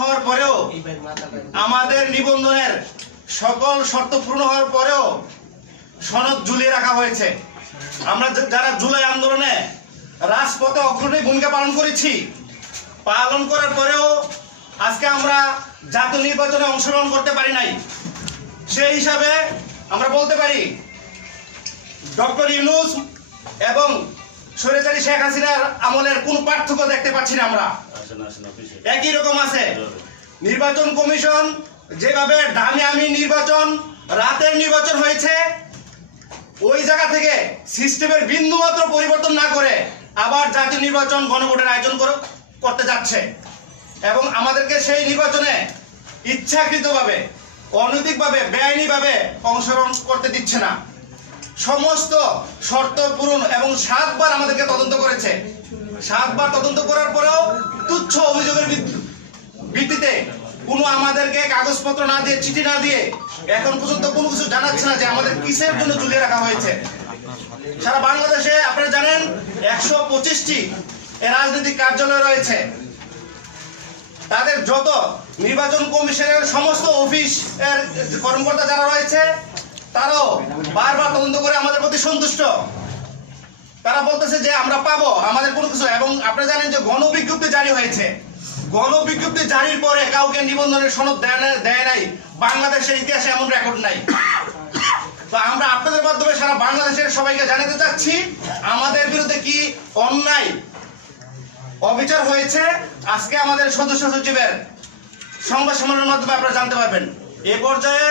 হওয়ার পরেও আমাদের নিবন্ধনের সকল শর্ত পূর্ণ হওয়ার পরেও সনদ ঝুলিয়ে রাখা হয়েছে। আমরা যারা জুলাই আন্দোলনে রাজপথে অগ্রণী ভূমিকা পালন করেছি, পালন করার পরেও আজকে আমরা জাতীয় নির্বাচনে অংশগ্রহণ করতে পারি নাই। সেই হিসাবে আমরা বলতে পারি ডক্টর ইউনূস এবং স্বৈরাচারী শেখ হাসিনার আমলের কোন পার্থক্য দেখতে পাচ্ছি না। আমরা একই রকম আছে। নির্বাচন কমিশন যেভাবে ডামি আমি নির্বাচন, রাতের নির্বাচন হয়েছে, ওই জায়গা থেকে সিস্টেমের বিন্দুমাত্র পরিবর্তন না করে আবার জাতীয় নির্বাচন গণভোটের আয়োজন করতে যাচ্ছে এবং আমাদেরকে সেই নির্বাচনে ইচ্ছাকৃতভাবে, অনৈতিকভাবে, বেআইনিভাবে অংশগ্রহণ করতে দিচ্ছে না। সমস্ত শর্ত পূরণ এবং 7 বার আমাদেরকে তদন্ত করেছে। 7 বার তদন্ত করার পরেও তুচ্ছ অভিযোগের ভিত্তিতে কোনো আমাদেরকে কাগজপত্র না দিয়ে, চিঠি না দিয়ে এখন পর্যন্ত কোনো কিছু জানাচ্ছে না যে আমাদের কিসের জন্য ঝুলিয়ে রাখা হয়েছে। সারা বাংলাদেশে আপনারা জানেন 125টি রাজনৈতিক কার্যালয় রয়েছে। তাদের যত নির্বাচন কমিশনের সমস্ত অফিস এর কর্মকর্তা যারা রয়েছে তারাও বারবার তদন্ত করে আমাদের প্রতি সন্তুষ্ট। তারা বলতেছে যে আমরা পাবো আমাদের কোনো কিছু। এবং আপনারা জানেন যে গণবিজ্ঞপ্তি জারি হয়েছে। গণবিজ্ঞপ্তি জারির পরে কাউকে নিবন্ধনের সনদ দেয় নাই। বাংলাদেশের ইতিহাসে এমন রেকর্ড নাই। তো আমরা আপনাদের মাধ্যমে সারা বাংলাদেশের সবাইকে জানাতে চাচ্ছি আমাদের বিরুদ্ধে কি অন্যায় অবিচার হয়েছে। আজকে আমাদের সদস্য সচিবের সংবাদ সম্মেলনের মাধ্যমে আপনারা জানতে পারবেন। এ পর্যায়ে